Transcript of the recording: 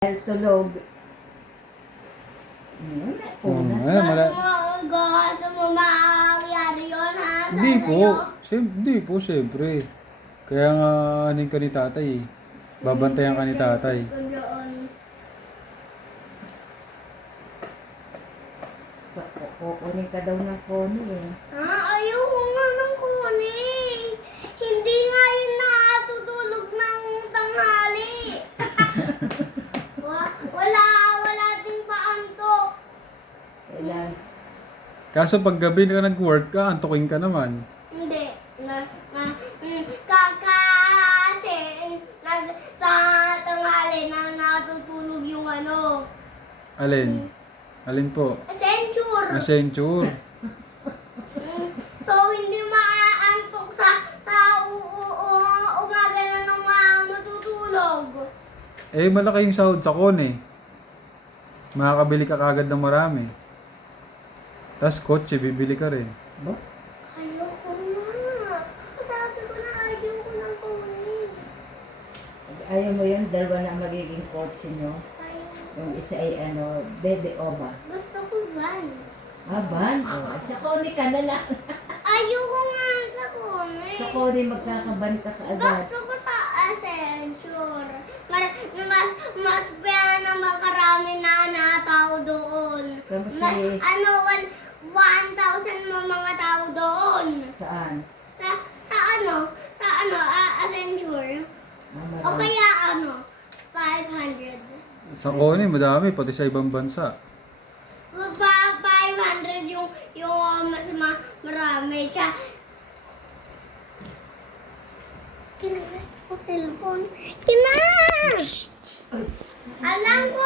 Sulog. Gusto mo mangyari yun, ha? Hindi po, siyempre. Kaya nga, aning ka ni tatay eh. Babantayan ka ni tatay. Kukunin ka daw ng koni eh. Ayoko nga ng kunin. Hindi nga yun nakatutulog ng tanghali. Wala ding paantok. Kailan? Kaso pag gabi ka nag-work ka, antukin ka naman. Hindi. Kasi sa tanghali na natutulog yung ano. Alin? Alin po? Accenture. Accenture. So, hindi maaantok sa umaga na nung matutulog. Eh, malaki yung sahod sa kon eh. Makakabili ka kagad ng marami. Tapos kotse, bibili ka rin. Ba? Ayoko na. Sabi ko na ayoko ng kunin. Ayaw mo yun, dalawa na ang magiging kotse nyo. Ayoko. Yung isa ay bebe o ba? Gusto ko van. Van? Sa koni ka na lang. Ayoko nga sa kunin. Sa koni magkakaban ka kaagad. Gusto ko sa Accenture. Mas pera naman karami na tao doon. Tapos 1,000 mga tao doon. Saan? Sa Accenture. O Marami. kaya 500. Sa kon eh, madami, pati sa ibang bansa. 500 yung mas marami. Kinangay ko cellphone. Alam ko,